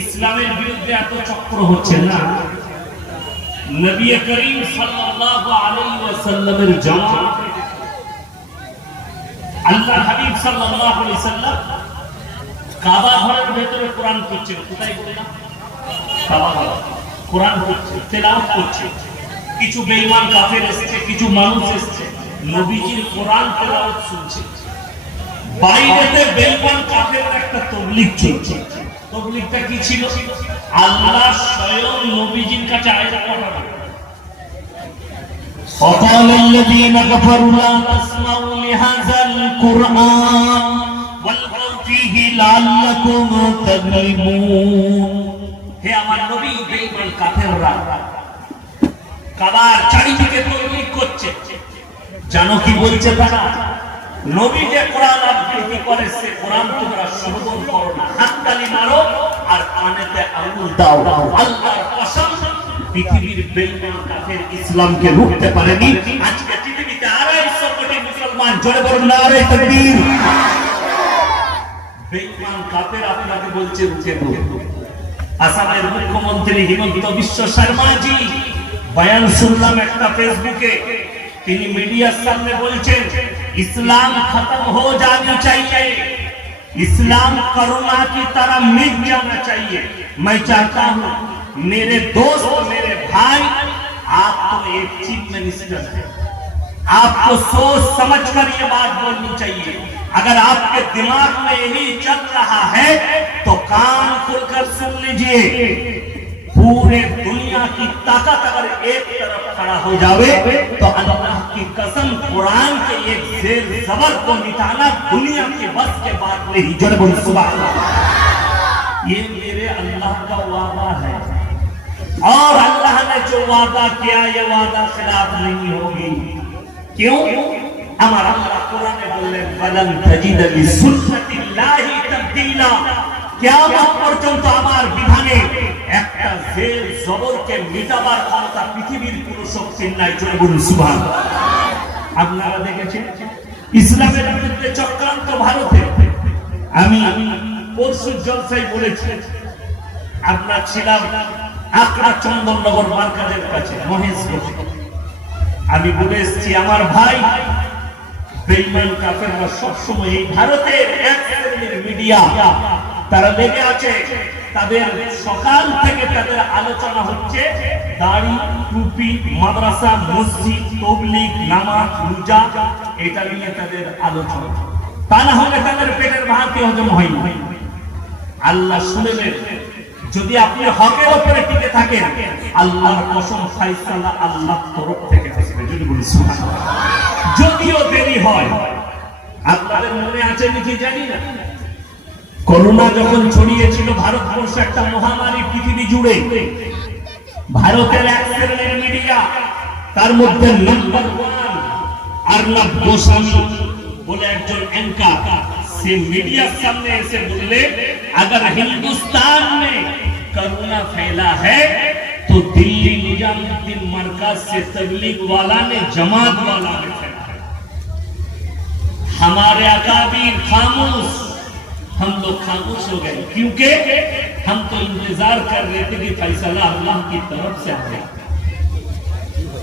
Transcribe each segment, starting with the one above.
ইসলামের বিরুদ্ধে এত চক্র হচ্ছে না, নবী করিম সাল্লাল্লাহু আলাইহি ওয়াসাল্লামের জামাত আল্লাহ হাবিব সাল্লাল্লাহু আলাইহি সাল্লাম কাবা ঘরের ভিতরে কোরআন পড়ছেন। কোথায় বললাম? কাবা ঘর কোরআন পড়ছে, তেলাওয়াত করছে। কিছু বেঈমান কাফের এসেছে, কিছু মানুষ এসেছে, নবীজির কোরআন তেলাওয়াত শুনছে। বাইরেতে বেঈমান কাফের একটা তাবলীগ চলছে। তাবলীগটা কি ছিল? আল্লাহ স্বয়ং নবীজির কাছে আয়াত পাঠালেন। وقال الذين كفروا لا تسمعوا لهذا القرآن والغوا فيه لعلكم تغلبون। হে আমার নবী, বেঈমান কাফেররা কাবার চারিদিকে তাবলীগ করছে। জানো কি বলছে তারা? নবী যে কোরআন আবৃত্তি করে সে কোরআন তোমরা শ্রবণ করো না, হাততালি মারো আর কানেতে আঙুল দাও। আল্লাহর কসম, পৃথিবীর বেঈমান কাফের ইসলামকে রুখতে পারেনি। আজকে পৃথিবীতে 250 কোটি মুসলমান, জোরে বলুন নারে তাকবীর। বেঈমান কাফের আপনাকে বলছে রুখে দাও। আসামের মুখ্যমন্ত্রী হিমন্ত বিশ্ব শর্মাজি বয়ান শুনলাম একটা ফেসবুকে, তিনি মিডিয়ার সামনে বলছেন इस्लाम खत्म हो जानी चाहिए, इस्लाम कोरोना की तरह मिट जाना चाहिए। मैं चाहता हूं मेरे दोस्त, मेरे भाई, आप तो एक चीफ मिनिस्टर हैं, आपको सोच समझकर ये बात बोलनी चाहिए। अगर आपके दिमाग में यही चल रहा है तो कान खोलकर सुन लीजिए। पूरे दुनिया की ताकत अगर एक तरफ खड़ा हो जावे तो अल्लाह की कसम कुरान के एक जेर जबर को मिटाना दुनिया के बस के बात नहीं। जोरे बोलो सुभान अल्लाह। ये मेरे अल्लाह का वादा है और अल्लाह ने जो वादा किया ये वादा खिलाफ नहीं होगी। क्यों? हमारा अल्लाह कुरान में बोले वलन तजिद लिसुन्नतिल्लाहि तब्दीला। কিয়ামত পর্যন্ত আমার বিধানে একটা জের জবরকে মিটাবার ক্ষমতা পৃথিবীর কোন শক্তির নাই। জোরে বলুন সুবহানাল্লাহ। আপনারা দেখেছেন ইসলামের বিরুদ্ধে চক্রান্ত ভারতে। আমি পরশু জলসায় বলেছি, আমরা ছিলাম আকরা চন্দননগর মার্কেটের কাছে মহেশগঞ্জ। আমি বলে এসেছি আমার ভাই, বেঈমান কাফেররা সবসময় এই ভারতের এক শ্রেণীর মিডিয়া তারা লেগে আছে, তাদের সকাল থেকে তাদের আলোচনা হচ্ছে দাড়ি, টুপি, মাদ্রাসা, মসজিদ, তাবলীগ, নামাজ, রোজা, এটা নিয়ে তাদের আলোচনা। তা না হলে তাদের পেটের ভাতই হজম হয় না। আল্লাহ শুনবেন, যদি আপনি হকের উপরে টিকে থাকেন আল্লাহর কসম ফয়সালা আল্লাহর তরফ থেকে আসবে। যদি বলি সুবহানাল্লাহ। যদিও দেরি হয়। আপনাদের মনে আছে নাকি জানি না, করোনা যখন ছড়িয়েছিল ভারতবর্ষে একটা মহামারী পৃথিবী জুড়ে, ভারতের এক শ্রেণীর মিডিয়া, তার মধ্যে নাম্বার 1 আর্নব গোস্বামী বলে একজন অ্যাঙ্কার, সে মিডিয়ার সামনে এসে বললে अगर हिंदुस्तान में कोरोना फैला है तो दिल्ली निजामुद्दीन मरकज से तबलीग वाला ने, जमात वाला ने फैला है। हमारे अकाबीर खामोश, हम लोग खामोश हो गए क्योंकि हम तो इंतजार कर रहे थे कि फैसला अल्लाह की तरफ से आ जाए।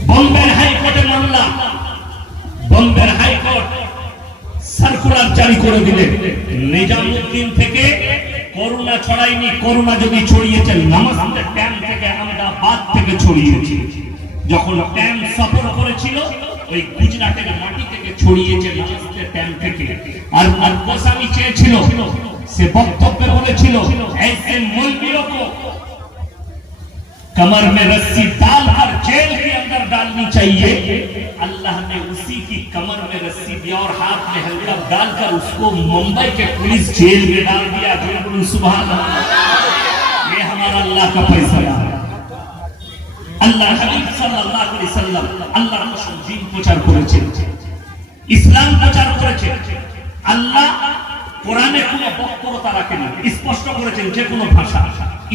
बॉम्बे हाई कोर्टे मामला, बॉम्बे हाई कोर्ट সার্কুলার জারি করে দিলেন, নিজামুদ্দিন থেকে করোনা ছড়ায়নি। করোনা যদি ছড়িয়েছে নামাজের ক্যাম্প থেকে, আহমেদাবাদ থেকে ছড়িয়েছে। যখন ক্যাম্প সফর করেছিল ওই গুজরাটের মাটি থেকে ছড়িয়েছে, নামাজের ক্যাম্প থেকে। আর গোস্বামী চেয়েছিল, সে বক্তব্যে বলেছিল ऐसे मौलवियों को कमर में रस्सी डालकर जेल के अंदर डालनी चाहिए। अल्लाह ने उसी की कमर में रस्सी दिया और हाथ में हल्का डालकर उसको मुंबई के पुलिस जेल में डाल दिया। सुभान अल्लाह। ये हमारा अल्लाह का फैसला है। अल्लाह हबीब सल्लल्लाहु अलैहि वसल्लम अल्लाह रसूल दीन प्रचार করেছেন, ইসলাম প্রচার করেছেন। আল্লাহ কোরআনে কোনো বক্তব্যতা রাখেন না, স্পষ্ট করেছেন। যে কোনো ভাষা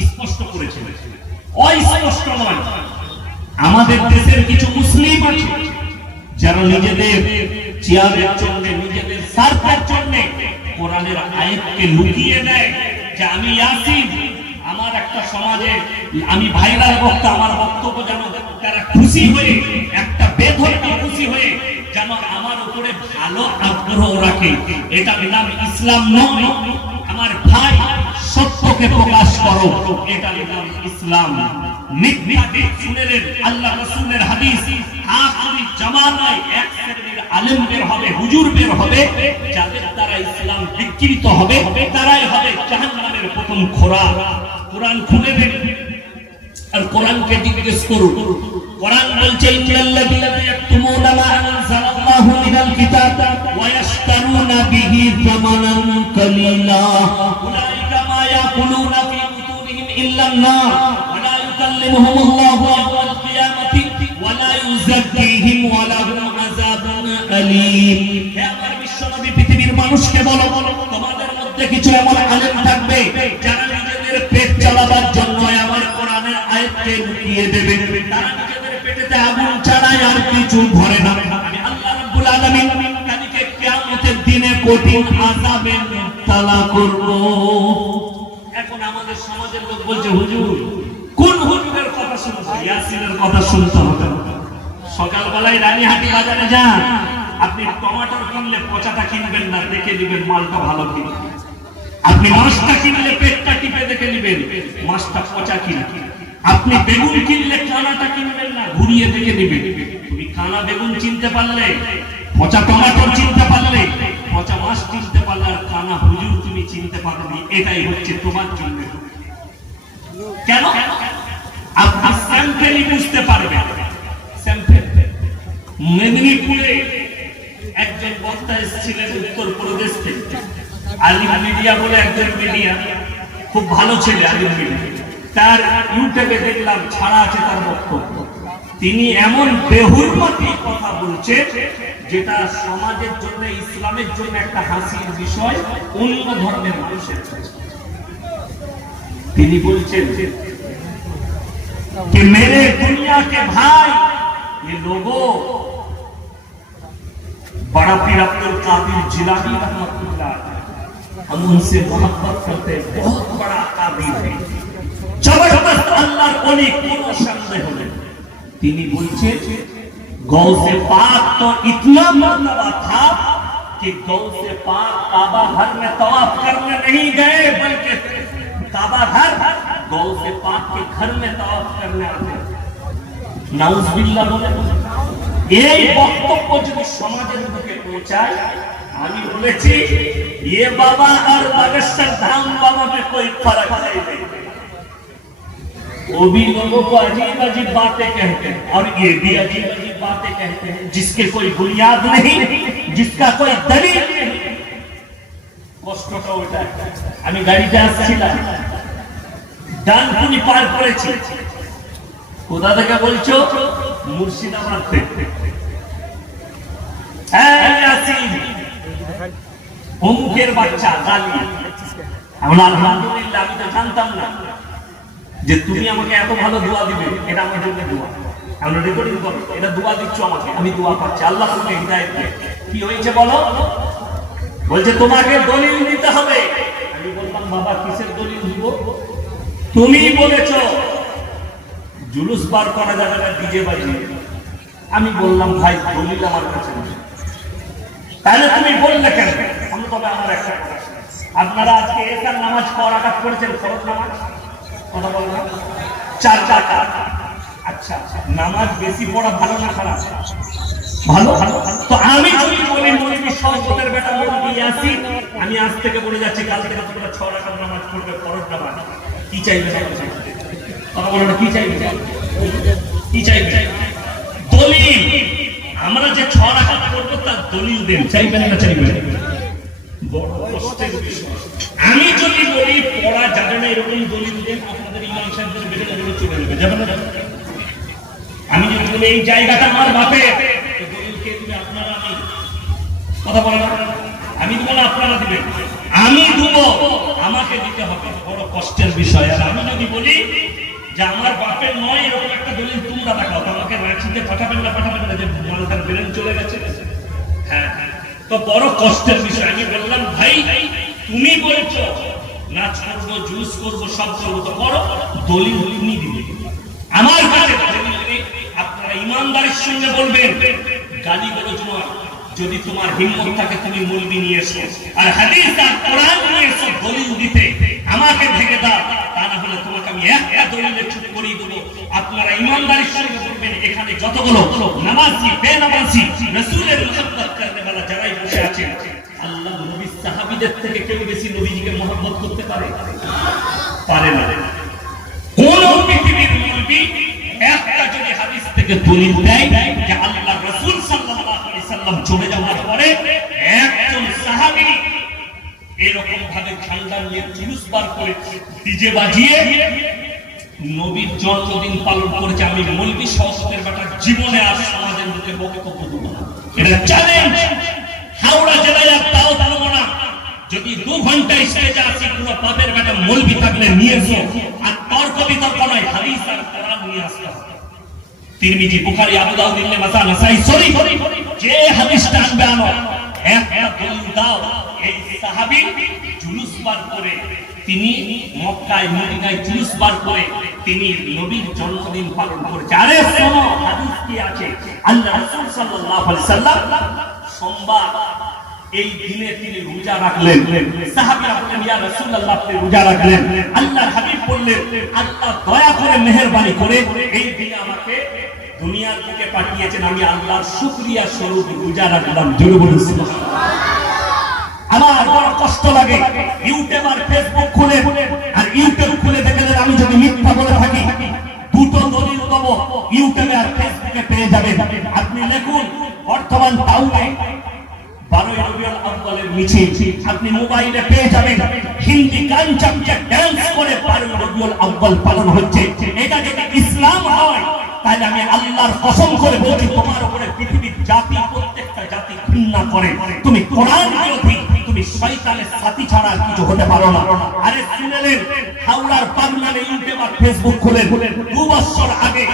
স্পষ্ট করেছেন, অস্পষ্ট নয়। আমাদের দেশের কিছু মুসলিম আছে যারা নিজেদের চেয়ারের জন্য, নিজেদের স্বার্থের জন্য কোরআনের আয়াতকে লুকিয়ে নেয়। যে আমি ইয়াসিন, আমার একটা সমাজে আমি ভাইরাল বক্তা, আমার বক্তব্য যেন তারা খুশি হয়ে, একটা বেধর্মী খুশি হয়ে যেন আমার উপরে ভালো আগ্রহ রাখে। এটা নাম ইসলাম নয়। আমার ভাই, সত্যকে প্রকাশ করো, এটা নাম ইসলাম। মিথ্যাকে শুনেলেন আল্লাহ রাসূলের হাদিস, আখিরি জামানায় এক শ্রেণীর আলেম বের হবে, হুজুর বের হবে, যাদের দ্বারা ইসলাম বিকৃত হবে, তারাই হবে জাহান্নামের প্রথম খোরাক। কোরআন খুলে দেন আর কোরআনকে জিজ্ঞেস করুন। কোরআন বলছে ইন্নাল্লাযীনা ইয়াকতুমুনা মা আনজালাল্লাহু মিনাল কিতাব ওয়া ইয়াশতারুনা বিহি সামানান কালীলা উলাইকা মা ইয়াকুলুনা ফি বুতুনিহিম ইল্লান নার ওয়া লা ইউকাল্লিমুহুমুল্লাহু ইয়াওমাল কিয়ামাতি ওয়া লা ইউযাক্কিহিম ওয়া লাহুম আযাবুন আলীম। হে আমার বিশ্বনবী, পৃথিবীর মানুষকে বলো, তোমাদের মধ্যে কিছু এমন আলেম থাকবে যারা নিজেদের পেট চালাবার জন্য আমার কোরআনের আয়াতকে লুকিয়ে দেবে। তারা নিজেদের পেটেতে আগুন ছাড়াই আর কিছু ভরে না। আমি আল্লাহ রাব্বুল আলামিন তাদেরকে কিয়ামতের দিনে কঠিন আযাবে মুবতালা করব। এখন আমাদের সমাজের লোক বলছে, হুজুর কোন হুজুরের কথা শুনছো? ইয়াসিনের কথা শুনতে হবে। সকালবেলায় রানীহাটি বাজারে যান, আপনি টমেটো কিনলে পচাটা কিনবেন না, দেখে নেবেন মালটা ভালো কিনা। আপনি মাছটা কিনলে পেটটা টিপে দেখে নেবেন মাছটা পচা কিনা। আপনি বেগুন কিনলে কানাটা কিনবেন না, ঘুরিয়ে দেখে নেবেন। তুমি কানা বেগুন চিনতে পারলে, পচা টমেটো চিনতে পারলে, পচা মাছ চিনতে পারলে, আর কানা হুজুর তুমি চিনতে পারবে, এটাই হচ্ছে তোমার জন্য। কেন? আপনি স্যাম্পেলই বুঝতে পারবেন। স্যাম্পেল মেদিনীপুরে একজন বক্তা এসেছিলেন উত্তরপ্রদেশ থেকে, আলিম মিডিয়া বলে একজন মিডিয়া, খুব ভালো ছেলে আলিম মিডিয়া। তার ইউটিউবে দেখলাম ছাড়া আছে তার বক্তব্য। তিনি এমন বেহুরমতি কথা বলছে যেটা সমাজের জন্য, ইসলামের জন্য একটা হাসির বিষয়, অন্য ধর্মের মানুষের। তিনি বলছেন कि मेरे दुनिया के भाई, ये लोगों, बड़ा पीर अब्दुल कादिर जिलानी रहमतुल्लाह, हम उनसे मोहब्बत करते हैं, बहुत बड़ा कादिर है, जबरदस्त अल्लाहर वली, कोनो संदेह नहीं। তিনি বলছেন गौसे पाक तो इतना मर्तबा था कि गौसे पाक काबा घर में तवाफ करने नहीं गए, बल्कि काबा घर गौसे पाक के घर में तवाफ करने आते। नाउजुबिल्लाह बोले। এই বক্তব্য যদি সমাজের মুখে পৌঁছায়, আমি বলেছি ये बाबा और बागेश्वर धाम बाबा में कोई फर्क नहीं है। वो भी लोगों को अजीब अजीब बातें कहते हैं और ये भी अजीब अजीब बातें कहते हैं जिसके कोई बुनियाद नहीं, जिसका कोई दलील नहीं। কষ্টটা ওটা। আমি গাড়িতে আসছিলাম, ডানকুনি পার করেছি। কোথা থেকে বলছো? মুর্শিদাবাদ থেকে। অমুকের বাচ্চা গালি। আলহামদুলিল্লাহ, আমি তো জানতাম না যে তুমি আমাকে এত ভালো দোয়া দিবে। এটা আমার জন্য দোয়া। আমরা রেকর্ডিং করো, এটা দোয়া দিচ্ছ আমাকে, আমি দোয়া করছি, আল্লাহ তোমাকে হিদায়াত দেয়। কি হয়েছে বলো? বলছে তোমাকে দলিল দিতে হবে। আমি বললাম বাবা কিসের দলিল দিব? তুমি বলেছো জুলুস বার করা যাবে না, ডিজে বাজিয়ে। আমি বললাম ভাই দলিল আমার কাছে নেই। তাহলে তুমি বললে কেন? আমি তবে আমার একটা কথা, আপনারা আজকে একার নামাজ ক রাকাত করেছেন? ফরজ নামাজ কথা বলবেন 4 রাকাত। আচ্ছা, নামাজ বেশি পড়া ভালো না খারাপ? ভালো। তো আমি যদি বলি মৌলভী শওকতের বেটা মৌলভী ইয়াসিন, আমি আজ থেকে বলে যাচ্ছি কাল থেকে তোমরা 6 রাকাত নামাজ পড়বে, ফরজ নামাজ। কি চাইবে? কথা বলো না, কি চাইবে? কি চাইবে? দলিল। আমরা যে 6 রাকাত করব তার দলিল দেন, চাইবেন না চাইবেন? বড় কষ্টের বিষয়। আমি যদি বলি পড়া যাবে না, এরকম দলিল দেন, আপনাদের ইমাম সাহেবদের বেড়ে যাবে, চলে যাবে, যাবে না? আমি যদি বলি এই জায়গাটা আমার বাপে, দলিল কে দিবে? আপনারা। আমি কথা বলেন, আমি দেবো না আপনারা দিবেন? আমি দেবো, আমাকে দিতে হবে। বড় কষ্টের বিষয়। আর আমি যদি বলি যে আমার বাপের নয়, এরকম একটা দলিল তোমরা দেখাও, আমাকে রাঁচিতে পাঠাবেন না, পাঠাবেন না, যে মালটার বেরেন চলে গেছে। হ্যাঁ, তো বড় কষ্টের বিষয়। আমি বললাম ভাই তুমি বলছো নাচ করবো, জুস করবো, সব করবো, তো করো, দলিল তুমি দিবে। আমার কাছে দলিল নেই। আপনারা ইমানদারির সঙ্গে বলবেন, গালিগালাজ নয়। যদি তোমার হিম্মত থাকে তুমি মৌলবি নিয়ে এসো, আর হাদিস আর কোরআন নিয়ে এসো দলিল দিতে, আমাকে ভেঙে দাও, তা না হলে তোমাকে আমি একটা দলিলে চুপ করিয়ে দেবো। আপনারা ইমানদারির সঙ্গে বলবেন, এখানে যতগুলো নামাজি বেনামাজি রাসূলের মুহাব্বত করতে वाला যারাই বসে আছেন, আল্লাহ নবী সাহাবীদের থেকে কেউ বেশি নবীজিকে মহব্বত করতে পারে? পারে না। কোন পৃথিবীর মৌলবি একটা যদি হাদিস থেকে দলিল দেয় যে আল্লাহর রাসূল সাল্লাল্লাহু আলাইহি সাল্লাম চলে যাওয়ার পরে একজন সাহাবী এরকম ভাবে ঝান্ডা নিয়ে জুলুস বার করে ডিজে বাজিয়ে নবীর জন্মদিন পালন করেছে, আমি মৌলবি সহসতের বেটা জীবনে আর সমাজের মুখে বক্তব্য দেব না। এটা চ্যালেঞ্জ। হাওড়া জেলায় আর তাও পারবো না। যদি 2 ঘন্টা স্টেজে আসি, পুরো পাপের বেটা মৌলবি থাকলে নিয়ে এসো, আর তর্ক বিতর্ক নয়, হাদিস আর কোরআন নিয়ে আসতে হবে। তিরমিজি, বুখারী, আবু দাউদ, ইবনে মাজাহ, নাসাই, সহি যে হাদিসটা আনবে আনো, একটা দলিল দাও। এই সাহাবী জুলুস বার করে, তিনি মক্কায় মদিনায় জুলুস বার করে তিনি নবীর জন্মদিন পালন করেছে। আরে শোনো, হাদিস কি আছে? আল্লাহ রাসূল সাল্লাল্লাহু আলাইহি সাল্লাম সোমবার এই দিনে তিনি রোজা রাখলেন। সাহাবীরা বললেন, ইয়া রাসূলুল্লাহ, আপনি রোজা রাখলেন। আল্লাহর হাবিব বললেন, আল্লাহ দয়া করে মেহেরবানি করে এই দিনে আমাকে দুনিয়ার থেকে পাঠিয়েছেন, আমি আল্লাহর শুকরিয়া স্বরূপ রোজা রাখলাম। জোরে বলুন সুবহানাল্লাহ। আমার বড় কষ্ট লাগে, ইউটিউব আর ফেসবুক খুলে, আর ইউটিউব খুলে দেখলেন আমি যদি মিথ্যা বলে থাকি, দুটো দলিল দেবো, ইউটিউবে আর ফেসবুকে পেয়ে যাবেন। আপনি লিখুন বর্তমান টাউনে 12 রবিউল আউয়ালের মিছিল, আপনি মোবাইলে পেয়ে যাবেন। হিন্দি গান চাপিয়ে ডান্স করে 12 রবিউল আউয়াল পালন হচ্ছে। এটা যদি ইসলাম হয়, তাহলে আমি আল্লাহর কসম করে বলছি, তোমার উপরে পৃথিবীর জাতি, প্রত্যেকটা জাতি ঘৃণা করে। তুমি কোরআন বিরোধী, তুমি শয়তানের সাথী ছাড়া কিছু হতে পারো না। আরে শুনলেন, হাওড়ার পাবনানে ইউটিউব আর ফেসবুক খুলে 2 বছর আগে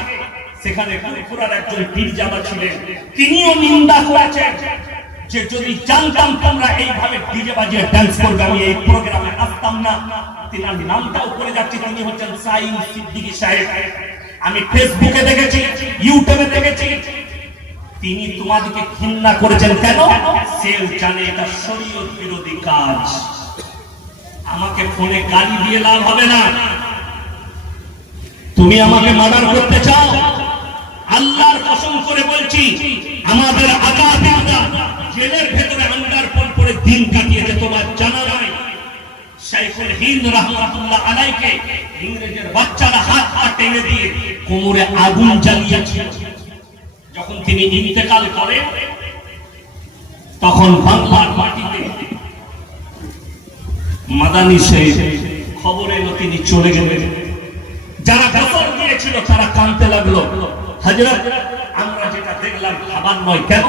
সেখানে ফুরফুরার একজন পীরজাদা ছিলেন, তিনিও নিন্দা করেছেন যে যদি জানতাম তোমরা এইভাবে ডিজে বাজিয়ে ডান্স করবে, আমি এই প্রোগ্রামে আসতাম না। তিনার নামটাও করে যাচ্ছে, তিনি হচ্ছেন সাইন সিদ্দিকী সাহেব। আমি ফেসবুকে দেখেছি, ইউটিউবে দেখেছি, তিনি তোমাদেরকে ঘৃণা করেছেন। কেন? সেও জানে এটা শরীয়ত বিরোধী কাজ। আমাকে ফোনে গালি দিয়ে লাভ হবে না। তুমি আমাকে মার্ডার করতে চাও, আল্লাহর কসম করে বলছি, আমাদের আকাবিররা জেলের ভেতরে আন্ডারপন করে দিন কাটিয়েছে, তোমার জানা নাই। শাইখুল হিন্দ রাহমাতুল্লাহ আলাইকে ইংরেজের বাচ্চারা হাত পা টেনে দিয়ে কোমরে আগুন জ্বালিয়েছিল। যখন তিনি ইন্তেকাল করেন, তখন বাংলার মাটিতে মাদানী সাহেব খবর এলো তিনি চলে গেলেন। যারা গোসল দিয়েছিল তারা কাঁদতে লাগলো, হযরত আমরা যেটা দেখলাম খাবার নয়। কেন?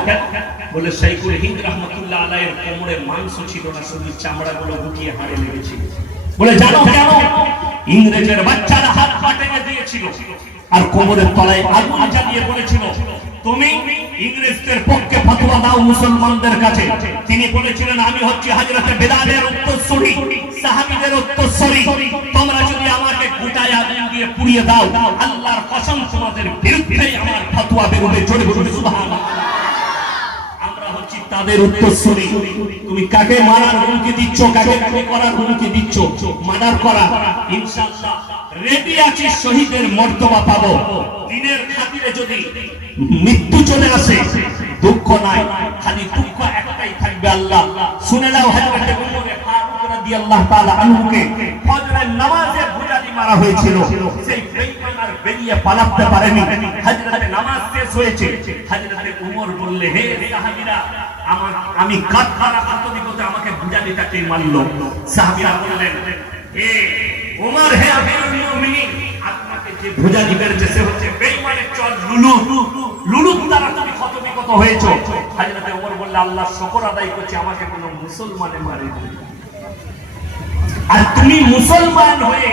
বলে শাইখুল হিন্দ রাহমাতুল্লাহ আলাইহির কোমরে মাংস ছিল না, শুধু চামড়াগুলো গুটিয়ে হাড়ে লেগেছিল। বলে জানো কেন? ইংরেজের বাচ্চারা হাত পা টেনে দিয়েছিল আর কোমরের তলায় আগুন জ্বালিয়ে পড়েছিল। তুমি ইংরেজদের পক্ষে ফতোয়া দাও মুসলমানদের কাছে। তিনি বলেছিলেন, আমি হচ্ছি হযরত বেলালের উত্তরসূরি, সাহাবীদের উত্তরসূরি। তোমরা যদি আমাকে গোটায় আগুন দিয়ে পুড়িয়ে দাও, আল্লাহর কসম তোমাদের বিরুদ্ধে আমার ফতোয়া বেরোবে। জোরে বলুন সুবহানাল্লাহ। আমরা হচ্ছি তাদের উত্তরসূরি। তুমি কাকে মারার হুমকি দিচ্ছ, কাকে গুলি করার হুমকি দিচ্ছ? মার্ডার করা ইনশাআল্লাহ রেডি আছি, শহীদের মর্তবা পাবো। দিনের খাতিরে যদি মৃত্যু চলে আসে দুঃখ নাই, খালি দুঃখ একটাই থাকবে, আল্লাহ শুনে নাও। হযরত উমর ফারুক রাদিয়াল্লাহু তাআলা আনহুকে ফজরের নামাজে ভুজালি মারা হয়েছিল। সেই বেঈমান আর বেরিয়ে পালাতে পারেনি। হযরত নামাজ শেষ হয়েছে, হযরত উমর বললে, হে সাহাবীরা, আমি কাফারা আত্মনিকতে আমাকে ভুজালিটাকে মারলো। সাহাবীরা বললেন, হে ওমর, হে আমিরুল মুমিনিন, আপনাকে যে ভুজালি মেরেছে সে হচ্ছে বেঈমানের চল লুলু দ্বারা তুমি ক্ষতবিক্ষত হয়েছো। হযরত ওমর বললেন, আল্লাহ শুকর আদায় করছি, আমাকে কোনো মুসলমানে মারেনি। আর তুমি মুসলমান হয়ে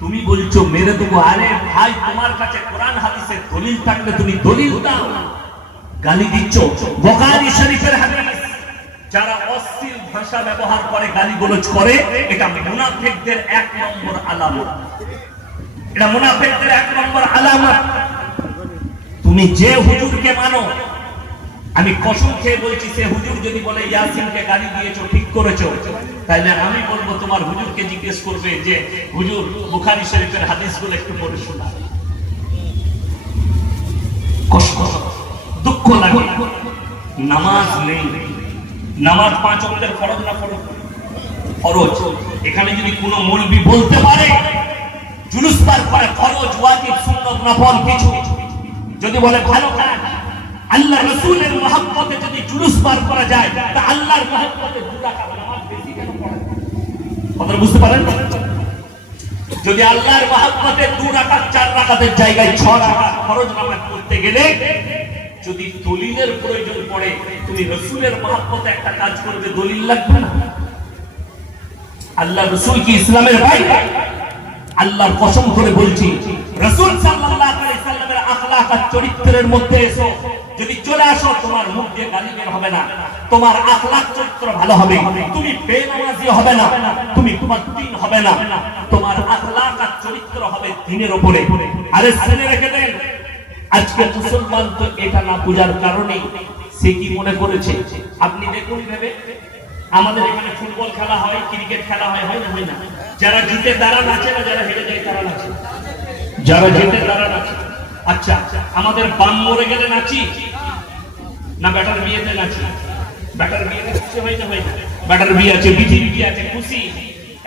তুমি বলছো মেরে দেবো। আরে ভাই, তোমার কাছে কোরআন হাদিসের দলিল থাকলে তুমি দলিল দাও, গালি দিচ্ছ। বুখারী শরীফের হাদিস, যারা অশ্লীল ভাষা ব্যবহার করে, গালিগালাজ করে, এটা মুনাফিকদের এক নম্বর আলামত। এটা মুনাফিকদের এক নম্বর আলামত। তুমি যে হুজুরকে মানো, আমি কসম খেয়ে বলছি, সে হুজুর যদি বলে ইয়াসিনকে গালি দিয়েছো, ঠিক করেছো, তাহলে আমি বলবো তোমার হুজুরকে জিজ্ঞেস করবে যে হুজুর বুখারী শরীফের হাদিসগুলো একটু পড়ে শোনা। কষ্ট, দুঃখ লাগে। নামাজ নেই। নামাজ 5 ওয়াক্তের ফরজ না ফরজ? ফরজ। এখানে যদি কোনো মৌলবি বলতে পারে জুলুস পার করে ফরজ, ওয়াজিব, সুন্নাত, নফল কিছু যদি বলে ভালো কাজ, আল্লাহ রাসূলের মহব্বতে যদি জুলুস পার করা যায়, তা আল্লাহর মহব্বতে 2 রাকাত নামাজ বেশি কেন পড়ে? কথা বুঝতে পারেন? যদি আল্লাহর মহব্বতে 2 রাকাত 4 রাকাতের জায়গায় 6 রাকাত ফরজ নামাজ পড়তে গেলে যদি দলিলের প্রয়োজন পড়ে, তুমি রাসূলের মহব্বতে একটা কাজ করবে, দলিল লাগবে না? আল্লাহ রাসূল কি ইসলামের ভাই? আল্লাহর কসম করে বলছি, রাসূল সাল্লাল্লাহু আলাইহি সাল্লামের আখলাক আর চরিত্রের মধ্যে এসো, যদি চলে আসো, তোমার মুখ দিয়ে গালি বের হবে না, তোমার আখলাক চরিত্র ভালো হবে, তুমি বেনামাজি হবে না, তুমি মুত্তাকিন হবে না, তোমার আখলাক আর চরিত্র হবে দ্বীনের উপরে। আরে শুনে রেখে দেন, আজকে মুসলমান তো এটা না পূজার কারণে সে কি মনে করেছে, আপনি দেখুন ভেবে, আমাদের এখানে ফুটবল খেলা হয়, ক্রিকেট খেলা হয়, হয় না? হয় না? যারা জিতে তারা নাচে না, যারা হেরে যায় তারা নাচে? যারা জিতে তারা নাচে। আচ্ছা, আমাদের বাম মরে গেলে নাচি না ব্যাটার বিয়েতে নাচি? ব্যাটার বিয়েতে খুশি হয় না? হয় না? ব্যাটার বিয়ে আছে, বিটির বিয়ে আছে, খুশি,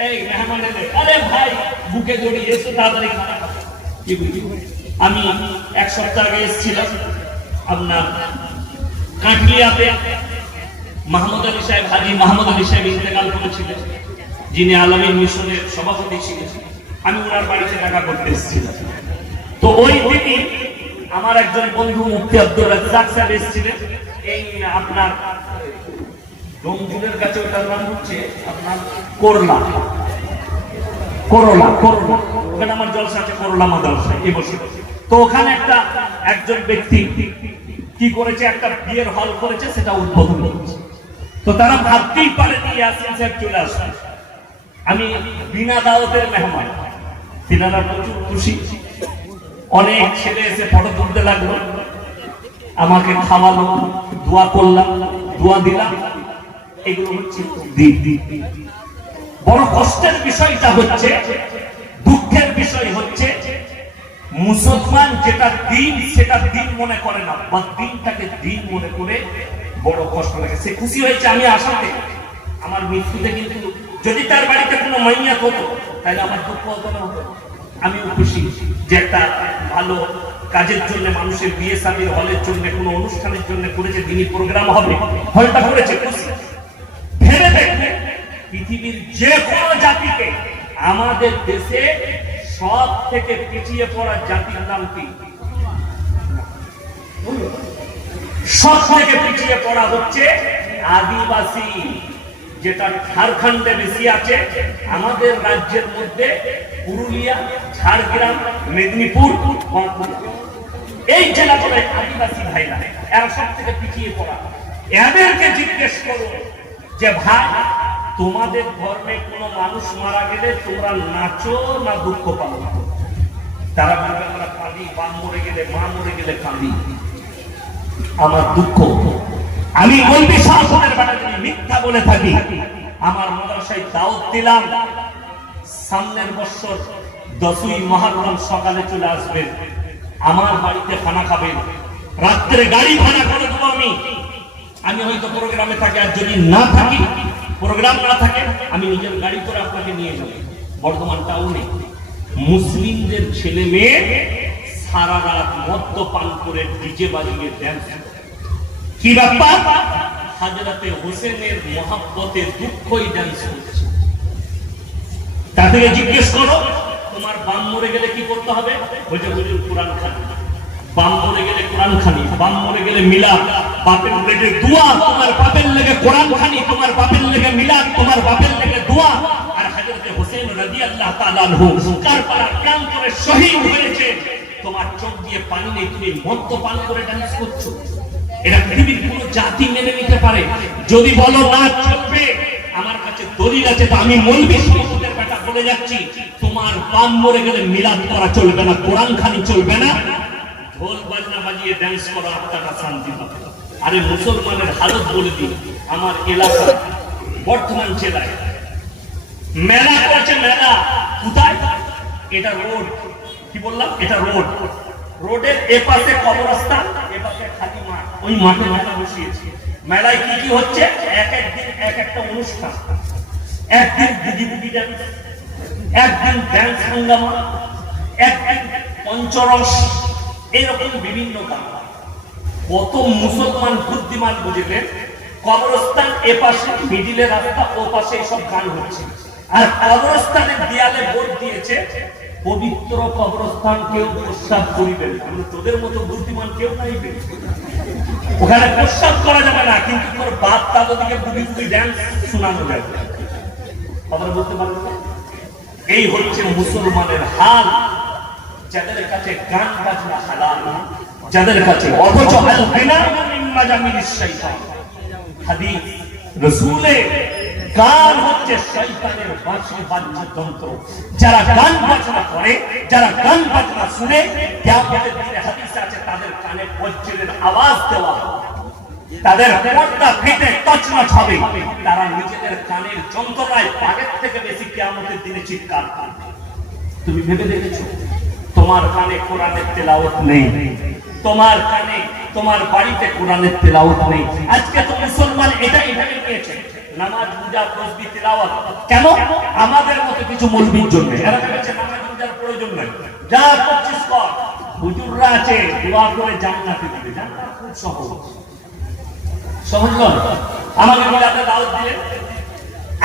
এই মেহমান এলে, আরে ভাই বুকে জড়িয়ে এসো, তাড়াতাড়ি খানা খাবো। কি বুঝি? আমি 1 সপ্তাহ আগে এসেছিলাম আপনার কাটলিয়াতে। মাহমুদ আলী সাহেব, হাজী মাহমুদ আলী সাহেব ইন্তেকাল করেছিলেন, যিনি আলামিন মিশনের সভাপতি ছিলেন। আমি ওনার বাড়িতে দেখা করতে এসেছিলাম। তো ওই দিনই আমার একজন বন্ধু মুফতি আব্দুর রাজ্জাক সাহেব এসেছিলেন। এই আপনার ডোমজুলের কাছে, ওটার নাম হচ্ছে আপনার করলা, ওখানে আমার জলসা আছে, করলা মাদ্রাসা এই বছর। তো ওখানে একজন ব্যক্তি কি করেছে, একটা বিয়ের হল করেছে, সেটা উদ্বোধন করেছে। তো তারা ভাবতেই পারেনি ইয়াসিন সাহেব চলে আসবে। আমি বিনা দাওয়াতের মেহমান, তিনারা প্রচুর খুশি। অনেক ছেলে এসে ফটো তুলতে লাগলো, আমাকে খাওয়ালো, দোয়া করলাম, দোয়া দিলাম। এগুলো হচ্ছে বড় কষ্টের বিষয়টা হচ্ছে, দুঃখের বিষয় হচ্ছে, মুসলমান যেটা দিন সেটা দিন মনে করে না, বা দিনটাকে দিন মনে করে বড় কষ্ট লাগে। সে খুশি হয়েছে আমি আসাতে, আমার মৃত্যুতে, কিন্তু যদি তার বাড়িতে কোনো মাইয়া হতো তাহলে আমার দুঃখ হতো না? আমিও খুশি যে একটা ভালো কাজের জন্য, মানুষের বিয়ে শাদীর হলের জন্য, কোনো অনুষ্ঠানের জন্য করেছে, দিনই প্রোগ্রাম হবে, হলটা করেছে, খুশি। ভেবে দেখবে পৃথিবীর যে কোনো জাতিকে, আমাদের দেশে সব থেকে পিছিয়ে পড়া জাতির নাম কি? সব থেকে পিছিয়ে পড়া হচ্ছে আদিবাসী, যেটা ঝাড়খণ্ডে বেশি আছে। আমাদের রাজ্যের মধ্যে পুরুলিয়া, ঝাড়গ্রাম, মেদিনীপুর, বাঁকুড়া, এই জেলাগুলো আদিবাসী ভাইরা, এরা সব থেকে পিছিয়ে পড়া। এদেরকে জিজ্ঞেস করো যে ভাই, তোমাদের ধর্মে কোনো মানুষ মারা গেলে তোমরা নাচো না দুঃখ পালন করো? তারা বলবে আমরা কাঁদি, বাপ মরে গেলে, মা মরে গেলে কাঁদি, আমার দুঃখ। আমি বলবি শাসনের বেটা যদি মিথ্যা বলে থাকি, আমার মাদ্রাসায় দাওয়াত দিলাম, সামনের বছর 10ই মুহররম সকালে চলে আসবেন, আমার বাড়িতে খানা খাবেন, রাত্রে গাড়ি ভাড়া করে দেবো আমি হয়তো প্রোগ্রামে থাকি, আর যদি না থাকি, প্রোগ্রাম না থাকে, আমি নিজের গাড়ি করে আপনাকে নিয়ে যাব। বর্ধমান টাউনে মুসলিমদের ছেলে মেয়ে সারা রাত মদ্যপান করে ডিজে বাজিয়ে ড্যান্স। কি ব্যাপার? হযরতে হোসেনের মহব্বতে দুঃখই ড্যান্স করছে। তাদেরকে জিজ্ঞেস করো, তোমার বাম মরে গেলে কি করতে হবে? বলছে হুজুর কোরআন খানি। বাম মরে গেলে কোরআন খানি, বাম মরে গেলে মিলাদ, বাপের লেগে দোয়া, তোমার বাপের লেগে কোরআন খানি, তোমার বাপের লেগে মিলাদ, তোমার বাপের লেগে দোয়া। আর হযরতে হোসেন রাদিয়াল্লাহু তাআলা আনহু কারবালার ক্যাম্প করে শহীদ হয়েছে, তোমার চোখ দিয়ে পানি নেই, তুমি মদ্যপান করে ডান্স করছো। এটা পৃথিবীর কোন জাতি মেনে নিতে পারে? যদি বলো না চলবে, আমার কাছে দলিল আছে, তো আমি মৌলবী সভাপতির বেটা বলে যাচ্ছি, তোমার বাপ মরে গেলে মিলাদ করা চলবে না, কোরআন খানি চলবে না, ঢোল বাজনা বাজিয়ে ড্যান্স করা আত্মাটা শান্তি পাবে। আরে মুসলমানের হালত বলে দিই, আমার এলাকা বর্ধমান জেলায় মেলা করেছে, মেলা কোথায়? এটা রোড, কি বললাম, এটা রোড, রোডের এপাশে কবরস্থান, এপাশে খালি মাঠ, ওই মাঠে মেলা বসিয়েছে। মেলায় কি কি হচ্ছে? এক একদিন এক একটা অনুষ্ঠান, একদিন বুগি বুগি ড্যান্স, একদিন ড্যান্স হাঙ্গামা, একদিন পঞ্চরস, এরকম বিভিন্ন গান। কত মুসলমান বুদ্ধিমান বুঝলেন, কবরস্থান এপাশে, মিডিলে রাস্তা, ও পাশে সব গান হচ্ছে। আর কবরস্থানের দেয়ালে বোর্ড দিয়েছে, পবিত্র কবরস্থান কেউ প্রস্তাব করিবেন। তোদের মতো বুদ্ধিমান কেউ নাইবে, ওখানে প্রস্তাব করা যাবে না, কিন্তু তোর বাপ দাদাদিকে বুগি বুগি ড্যান্স শোনানো যাবে। খবর বলতে পারবে না? এই হচ্ছে মুসলমানের হাল, যাদের কাছে গান বাজনা হালাল, যাদের কাছে অথচ হাদিস রাসূলে গান হচ্ছে শয়তানের বাঁশি বাদ্য যন্ত্র। যারা গান বাজনা করে, যারা গান বাজনা শুনে, কিয়ামতের দিনে হাদিসে আছে তাদের কানে বজ্রের আওয়াজ দেওয়া হবে, তাদের পর্দা ফেটে তছনছ হবে, তারা নিজেদের কানের যন্ত্রণায় পাগের থেকে বেশি কিয়ামতের দিনে চিৎকার করবে। তুমি ভেবে দেখেছো তোমার কানে কোরআনের তেলাওয়াত নেই, তোমার কানে তোমার বাড়িতে কোরআনের তেলাওয়াত নেই। আজকে তো মুসলমান এটাকে নিয়েছে নামাজ পূজা তাসবিহ তেলাওয়াত। কেন? আমাদের মতো কিছু মৌলবীর জন্য। এরা ভেবেছে নামাজ পূজার প্রয়োজন নাই, যা করছিস কর, হুজুররা আছে দোয়া করে জান্নাতে দিবে। জান্নাত খুব সহজ, সহজ নয়। আমাকে মিলাদে দাওয়াত দিলেন,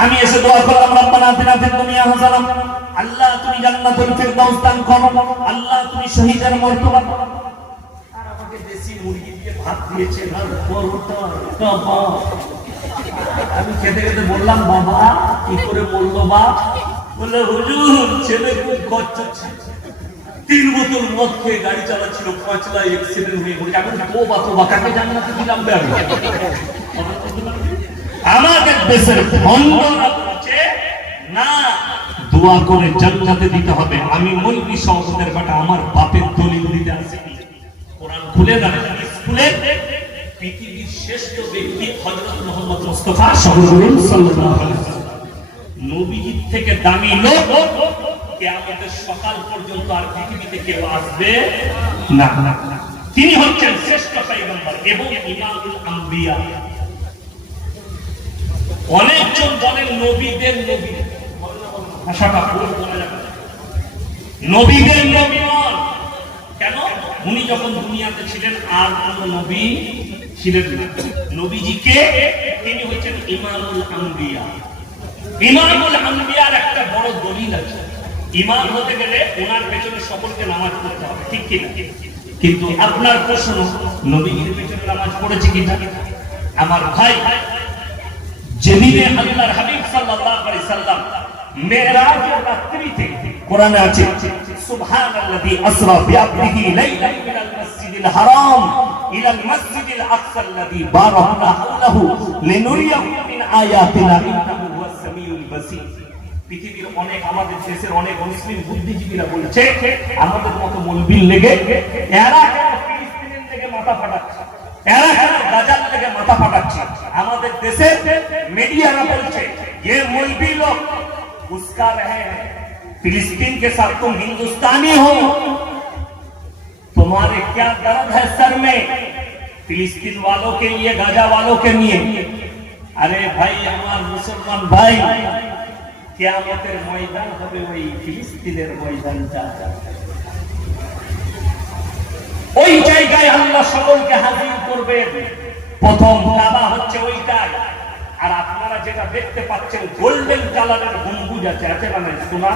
আমি এসে দোয়া করলাম, রব্বানা আতিনা ফিদ দুনিয়া হাসানাহ, আল্লাহ তুমি জান্নাতুল ফিরদাউস দান করো, আল্লাহ তুমি শহীদের মর্তবা দাও। আর আমাকে দেশি মুরগি দিয়ে ভাত দিয়েছে, আর পরোটা, কাবাব। আমি খেতে খেতে বললাম, বাবা কি করে বললো বাপ? বললে হুজুর ছেলে খুব কষ্ট, 3 বোতল মদ খেয়ে গাড়ি চালাচ্ছিল, 5 লাখ অ্যাক্সিডেন্ট হয়ে গেছে। আমি তোবা তোবা, কাকে জান্নাতে দিলাম বে আমি? আমাদের দেশের ভণ্ডরা বলছে না, দোয়া করে জান্নাতে দিতে হবে। আমি মৌলবী সভাপতির বেটা, আমার বাপের দলিল দিতে আসিনি। কোরআন খুলে না, খুলে পৃথিবীর শ্রেষ্ঠ ব্যক্তি হযরত মুহাম্মদ মুস্তাফা সাল্লাল্লাহু আলাইহি ওয়াসাল্লাম, নবীজির থেকে দামি লোক কিয়ামতের সকাল পর্যন্ত আর পৃথিবীতে কেউ আসবে না। তিনি হচ্ছেন শ্রেষ্ঠ পয়গম্বর এবং ইমামুল আম্বিয়া। অনেকজন বলেন নবীদের নবী, ভাষাটা ভুল বলা যাবে না, নবীদের নবী নন। কেন? উনি যখন দুনিয়াতে ছিলেন আর কোন নবী ছিলেন না। নবীজিকে তিনি হচ্ছেন ইমামুল আম্বিয়া। ইমামুল আম্বিয়ার একটা বড় দলিল আছে, ইমাম হতে গেলে ওনার পেছনে সকলকে নামাজ পড়তে হবে, ঠিক কিনা? কিন্তু আপনার প্রশ্ন, নবীজির পেছনে নামাজ পড়েছে কিনা? আমার ভাই, যেদিনে আল্লাহর হাবিব সাল্লাল্লাহু আলাইহি সাল্লাম মেরাজের রাত্রিতে, কোরআনে আছে সুবহানাল্লাযী আসরা বিআবদিহি লাইলান মিনাল মাসজিদিল হারাম ইলাল মাসজিদিল আকসাল্লাযী বারাকনা হাওলাহু লিনুরিয়াহু মিন আয়াতিনা ইন্নাহু হুয়াস সামিউল বাসীর। পৃথিবীর অনেক, আমাদের দেশের অনেক মুসলিম বুদ্ধিজীবীরা বলছে আমাদের মতো মৌলবীর লেগে এরা ফিলিস্তিনের লেগে মাথা ফাটাচ্ছে, এরা গাজার লেগে মাথা ফাটাচ্ছে। আমাদের দেশে মিডিয়ারা বলছে ये मौलवी लोग उसका रहे हैं, फिलिस्तीन के साथ तुम हिंदुस्तानी हो, तुम्हारे क्या दर्द है सर में फिलिस्तीन वालों के लिए, गाजा वालों के लिए। अरे भाई, हमारे मुसलमान भाई, কিয়ামতের ময়দান হবে ওই ফিলিস্তিনের ময়দানটা। ওই জায়গায় আল্লাহ সকলকে হাজির করবেন। প্রথম কাবা হচ্ছে ওইটাই। আর আপনারা যেটা দেখতে পাচ্ছেন গোল্ডেন কালারের গম্বুজ আছে, আছে মানে সোনা,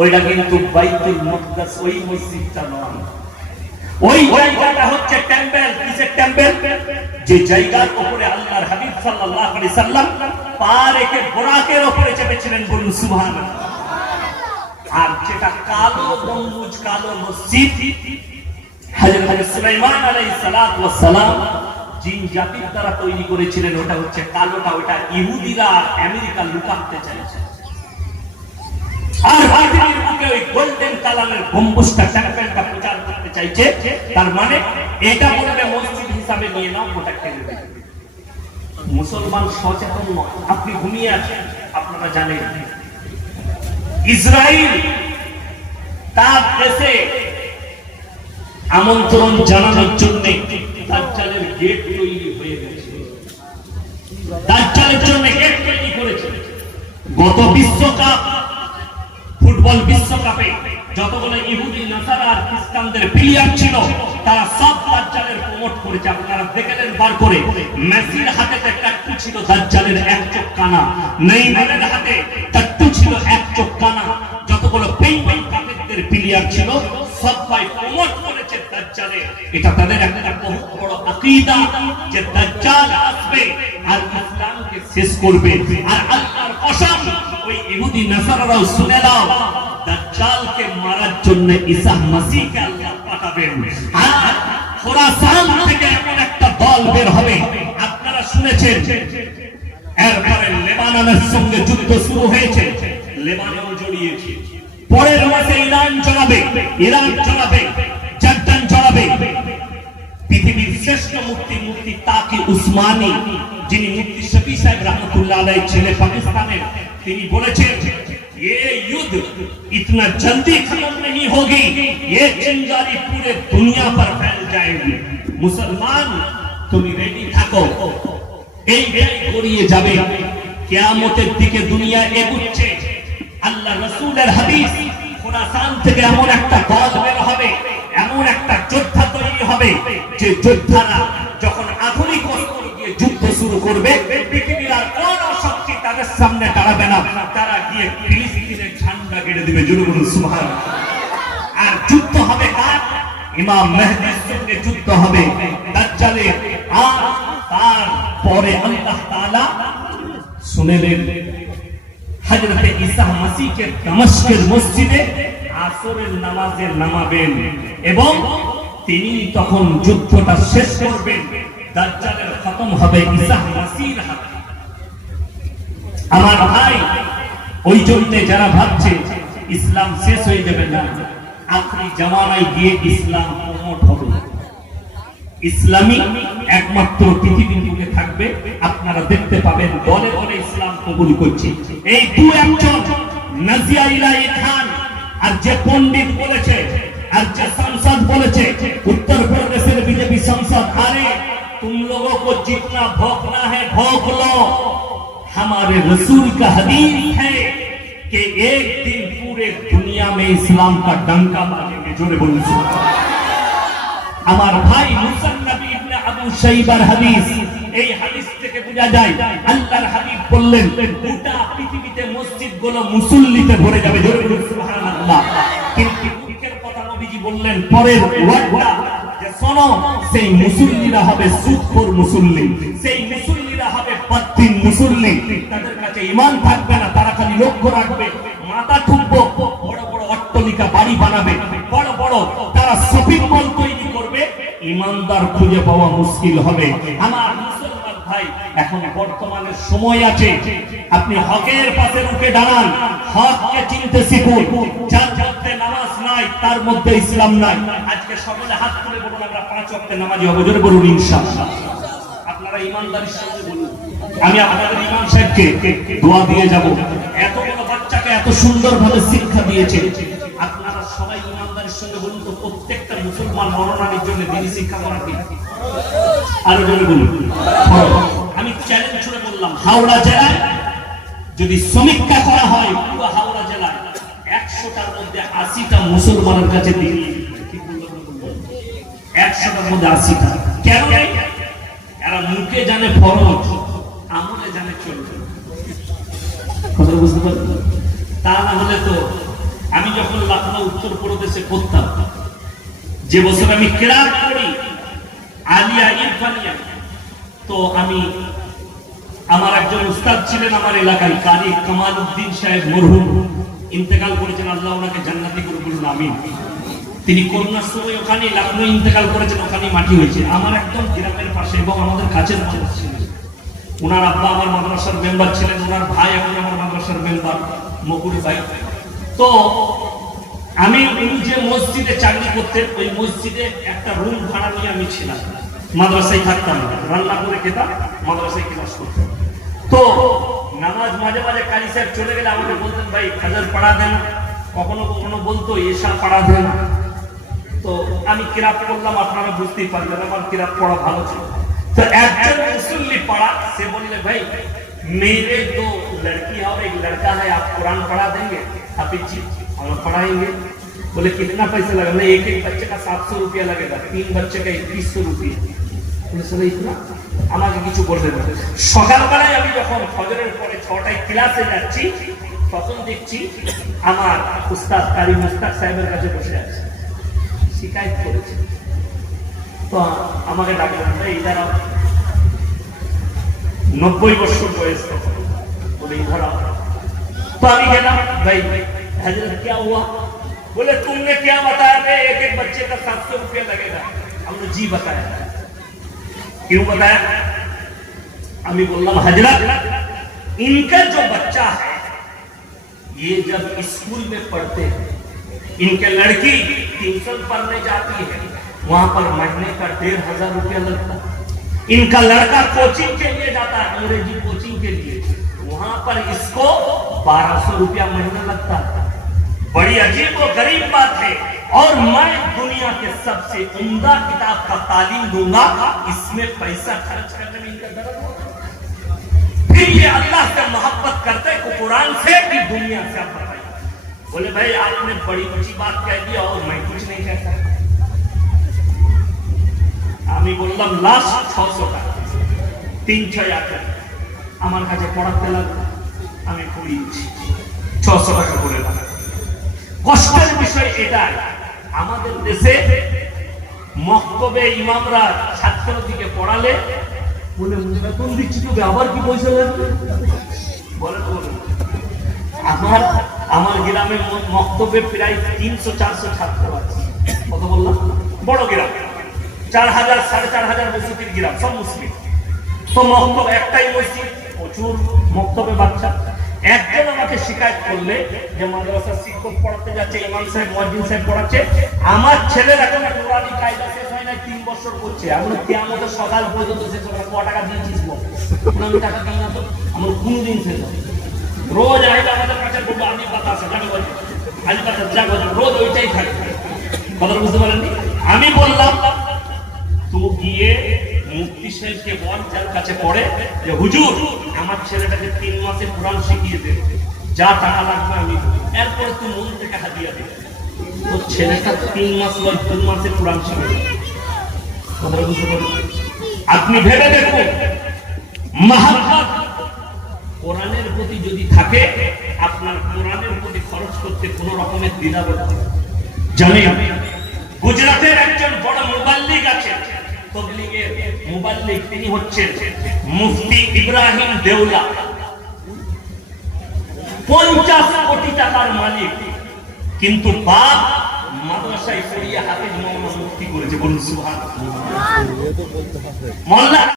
ওইটা কিন্তু বাইতুল মুকদ্দাস, ওই মসজিদটা নয়। ওই জায়গাটা হচ্ছে টেম্পল। কিসের টেম্পল? যে জায়গার উপরে আল্লাহর হাবিব সাল্লাল্লাহু আলাইহি সাল্লাম পা রেখে বোরাকের উপরে চেপেছিলেন, বলুন সুবহানাল্লাহ। আর যেটা কালো গম্বুজ, কালো মসজিদ, হযরত সুলাইমান আলাইহিস সালাতু ওয়াস সালাম জিন জাতির দ্বারা তৈরি করেছিলেন, ওটা হচ্ছে কালোটা, ওটা ইহুদিরা আমেরিকা লুকাতে চাইছে। আর পৃথিবীর বুকে ওই গোল্ডেন কালারের গম্বুজটা টেম্পলটা প্রচার করতে চাইছে। তার মানে এটা বলবে মসজিদ হিসাবে নিয়ে নাও, ওটা খেলে দেবে। মুসলমান সচেতন নয়, আপনি ঘুমিয়ে আছেন। আপনারা জানেন ইসরায়েল তার দেশে আমন্ত্রণ জানানোর জন্য দাজ্জালের গেট তৈরি হয়ে গেছে, দাজ্জালের জন্য গেট তৈরি করেছে। গত বিশ্বকাপ ফুটবল বিশ্বকাপে যতগুলো ইহুদি নাসারা আর খ্রিস্টানদের প্লেয়ার ছিল তারা সব দাজ্জালের প্রমোট করেছে। আপনারা দেখলেন বার করে, মেসির হাতে টাট্টু ছিল দাজ্জালের এক চোখ কানা, নেইমারের হাতে টাট্টু ছিল এক চোখ কানা। যতগুলো বেঈমান কাফেরদের প্লেয়ার ছিল সবাই প্রমোট করেছে দাজ্জালের। এটা তাদের একটা বহুত বড় আকীদা যে দাজ্জাল আসবে আর ইসলামকে শেষ করবে। আর আল্লাহর কসম, ওই ইহুদি নাসারারাও শুনে নাও, দাজ্জালকে মারার জন্য ঈসা মসিহকে আল্লাহ পাঠাবেন। আর খোরাসান থেকে এমন একটা দল বের হবে, আপনারা শুনেছেন। এরপরে লেবাননের সঙ্গে যুদ্ধ শুরু হয়েছে, লেবানন জড়িয়েছে। পরের মাসে ইরান চড়াবে, জর্দান চড়াবে। পৃথিবীর শ্রেষ্ঠ মুফতি তাকি উসমানী, যিনি মুফতি শফি সাহেব রহমতুল্লাহ আলাইহির ছেলে পাকিস্তানের, তিনি বলেছেন ये युद्ध इतना जल्दी खत्म नहीं होगी, ये चिंगारी पूरे दुनिया पर फैल जाएगी। मुसलमान তুমি রেডি থাকো, এই গড়িয়ে যাবে, কিয়ামতের দিকে দুনিয়া এগুচ্ছে। আল্লাহ রাসূলের হাদিস, খোরাসান থেকে এমন একটা দল বের হবে, এমন একটা যোদ্ধা তৈরি হবে যে যোদ্ধারা যখন আধুনিক অস্ত্র দিয়ে যুদ্ধ শুরু করবে, পৃথিবীর আর কোন শক্তি তাদের সামনে দাঁড়াবে না। তারা গিয়ে ফিলিস্তিনের ঝান্ডা গেড়ে দিবে, জোরে বলুন সুবহানাল্লাহ। আর যুদ্ধ হবে কার? ইমাম মেহদীর সঙ্গে যুদ্ধ হবে দাজ্জালের। আর তারপরে আল্লাহ তাআলা শুনেলেন হযরত ঈসা মসিহকে দমস্কের মসজিদে আসরের নামাজে নামাবেন এবং তিনি তখন যুদ্ধটা শেষ করবেন। দাজ্জালের খতম হবে ঈসা মসিহর হাতে। আমার ভাই, ওই জন্য যারা ভাবছে ইসলাম শেষ হয়ে যাবে, না, আখরি জামানায় গিয়ে ইসলাম প্রমোট হবে। ইসলামী একমাত্র পৃথিবীর বুকে থাকবে। আপনারা দেখতে পাবেন দলে দলে ইসলাম কবুল করছে। এই দু একজন নাজিয়া ইলাহি খান আর যে পণ্ডিত বলেছে আর যে সংসদ বলেছে, उत्तर प्रदेश बीजेपी संसद, अरे तुम लोगों को जितना भौंकना है भौंक लो। हमारे रसूल का हदीस है कि एक दिन पूरे दुनिया में इस्लाम का डंका मारेंगे, जोरे बोलिए सुभान अल्लाह। আমার ভাই মুসান্নাফ ইবনে আবু শাইবার হাদিস, এই হাদিস থেকে বোঝা যায় আল্লাহর হাবিব বললেন গোটা পৃথিবীতে মসজিদগুলো মুসল্লিতে ভরে যাবে, জোরে বলুন সুবহানাল্লাহ। কিন্তু দুঃখের কথা নবীজি বললেন পরের ওয়ার্ডটা যে শোনো, সেই মুসল্লিরা হবে সুদখোর মুসল্লি, সেই মুসল্লিরা হবে বদদিন মুসল্লি। তাদের কাছে ঈমান থাকবে না, তারা খালি লক্ষ্য রাখবে মাথা ঠুকবো, বড় বড় অট্টালিকা বাড়ি বানাবে, বড় বড় তারা শপিং মল তৈরি করবে। ইমানদার খুঁজে পাওয়া মুশকিল হবে। আমার মুসলমান ভাই, এখন বর্তমানে সময় আছে, আপনি হকের পাশে রুখে দাঁড়ান, হককে চিনতে শিখুন। যার মধ্যে নামাজ নাই তার মধ্যে ইসলাম নাই। আজকে সকলে হাত তুলে বলুন আমরা 5 ওয়াক্তে নামাজি হব, জোরে বলুন ইনশাআল্লাহ। আপনারা ইমানদারির সঙ্গে বলুন, আমি আপনাদের ইমাম সাহেবকে দোয়া দিয়ে যাব। এত বড় বাচ্চাকে এত সুন্দরভাবে শিক্ষা দিয়েছে। আপনারা সবাই ইমানদারির সঙ্গে বলুন তো, প্রত্যেকটা মুসলমান মরণানির জন্য দ্বীনি শিক্ষা করা কি? আরো জোরে বলুন। আমি চ্যালেঞ্জ ছুড়ে বললাম, হাওড়া জেলায় যদি সমীক্ষা করা হয়, পুরো হাওড়া জেলায় 100টার মধ্যে 80টা মুসলমানের কাছে দ্বীনি, 100টার মধ্যে 80টা। কেন? এরা মুখে জানে ফরজ, আমলে জানে চলবে। কথা বুঝতে পারছেন? তা না হলে তো আমি যখন লখনৌ উত্তর প্রদেশে পড়তাম, যে বছর আমি কিরাত পড়ি আলিয়া ইরফানিয়া, তো আমি আমার একজন উস্তাদ ছিলেন আমার এলাকায়, কারি কামাল উদ্দিন সাহেব মরহুম, ইন্তেকাল করেছেন, আল্লাহ ওনাকে জান্নাতি করে বলুন আমিন। তিনি করোনার সময় ওখানে লখনৌ ইন্তেকাল করেছেন, ওখানে মাটি হয়েছে। আমার একদম গ্রামের পাশে এবং আমাদের কাছের মানুষ ছিলেন। ওনার আব্বা আমার মাদ্রাসার মেম্বার ছিলেন, ওনার ভাই এখন আমার মাদ্রাসার মেম্বার, মকুল ভাই। তো আমি উনি যে মসজিদে চাকরি করতেন, ওই মসজিদে একটা রুম ভাড়া নিয়ে আমি ছিলাম, মাদ্রাসায় থাকতাম, রান্না করে খেতাম, মাদ্রাসায় ক্লাস করতাম। তো নামাজ মাঝে মাঝে কারি সাহেব চলে গেলে আমাকে বলতেন, ভাই ফাজর পড়া দেন, কখনো কখনো বলতো এশা পড়া দেন। তো আমি কিরাত করলাম, আপনারা বুঝতেই পারবেন আমার কিরাত পড়া ভালো ছিল। तो একজন মুসল্লি पढ़ा से बोले भाई मेरे दो लड़की और एक लड़का है, आप कुरान पढ़ा देंगे? हाफिज जी हम पढ़ाएंगे। बोले कितना पैसा लगेगा? एक एक बच्चे का 700 रुपया लगेगा, 3 बच्चे का 2100 रुपया। बोले इतना আমাকে কিছু বলতে পারে। সকালবেলায় আমি যখন ফজরের পরে 6টায় ক্লাসে যাচ্ছি, তখন দেখছি আমার উস্তাদ কারি মুস্তাক সাহেবের কাছে বসে আছে, শিকায়ত করেছে। তো আমাকে ডাকলেন, ভাই इधर आओ। 90 বছর বয়স, बोले इधर आओ। तो अभी कहना भाई हजरत क्या हुआ? बोले तुमने क्या बताया था एक एक बच्चे का 700 रुपया लगेगा? हमने जी बताया। क्यों बताया? अभी बोलना हजरत इनका जो बच्चा है ये जब स्कूल में पढ़ते हैं, इनके लड़की ट्यूशन पढ़ने जाती है, वहां पर महीने का 1500 रुपया लगता है। इनका लड़का कोचिंग के लिए जाता है, अंग्रेजी कोचिंग के लिए, वहां पर इसको 1200 रुपया महीना लगता है। बड़ी अजीब और गरीब बात है। और मैं दुनिया के सबसे उम्दा किताब का तालीम दूंगा, इसमें पैसा खर्च करने में इनका दर्द होगा। फिर ये अल्लाह से मोहब्बत करते को कुरान से भी दुनिया से। आप बताइए। बोले भाई आपने बड़ी ऊंची बात कह दी और मैं कुछ नहीं कहता। আমি বললাম লাস্ট 600 টাকা, 3-6 টাকা আমার কাছে পড়াতে লাগলো, আমি পড়িয়েছি 600 টাকা করে। কষ্টের বিষয় এটাই, আমাদের দেশে মক্তবে ইমামরা ছাত্রদিকে পড়ালে বলে বেতন দিচ্ছি তোকে, আবার কি পয়সা লাগবে? বলে আমার গ্রামে মক্তবে প্রায় 300-400 ছাত্র আছে। কত বললাম? বড় গ্রাম, 4000-4500 মসজিদের গ্রাম, সব মুসলিম। তো মক্তব একটাই মসজিদ, প্রচুর মক্তবে বাচ্চা। একজন আমাকে শিকায়ত করলে যে মাদ্রাসার শিক্ষক পড়াতে যাচ্ছে, ইমাম সাহেব মুয়াজ্জিন সাহেব পড়াচ্ছে, আমার ছেলের এখন নুরানি কায়দা শেষ হয় না, 3 বছর করছে। আমরা কিয়ামতের সকাল পর্যন্ত শেষ হবে, কত টাকা দিয়েছিস বল? আমি টাকা দিই না তো, আমার কোনদিন শেষ হবে? রোজ আইলে আমাদের কাছে বলবো আমি বাতাসে জানি বলছি আজ বাতাস যা বলছি, রোজ ওইটাই থাকে। কথা বুঝতে পারেননি? আমি বললাম তো গিয়ে মুফতি সাহেবকে বল, যার কাছে পড়ে, যে হুজুর আমার ছেলেটাকে 3 মাসে কোরআন শিখিয়ে দে, যা টাকা লাগবে আমি এরপরে তুই মন থেকে হাদিয়া দে। তো ছেলেটা 3 মাস বা 2 মাসে কোরআন শিখে যায়। কথা বুঝতে পারেন? আপনি ভেবে দেখুন, মহব্বত কোরআনের প্রতি যদি থাকে, আপনার কোরআনের প্রতি খরচ করতে কোনো রকমের দ্বিধাবোধ হবে। জানেন গুজরাটের একজন বড় মুবাল্লিগ আছে, তবলিগের মুবাল্লিগ, তিনি হচ্ছেন মুফতি ইব্রাহিম দেওলা। 50 কোটি টাকার মালিক, কিন্তু বাপ মাদ্রাসায় পড়িয়ে হাফেজ মাওলানা মুফতি করেছে। বলুন সুবহানাল্লাহ।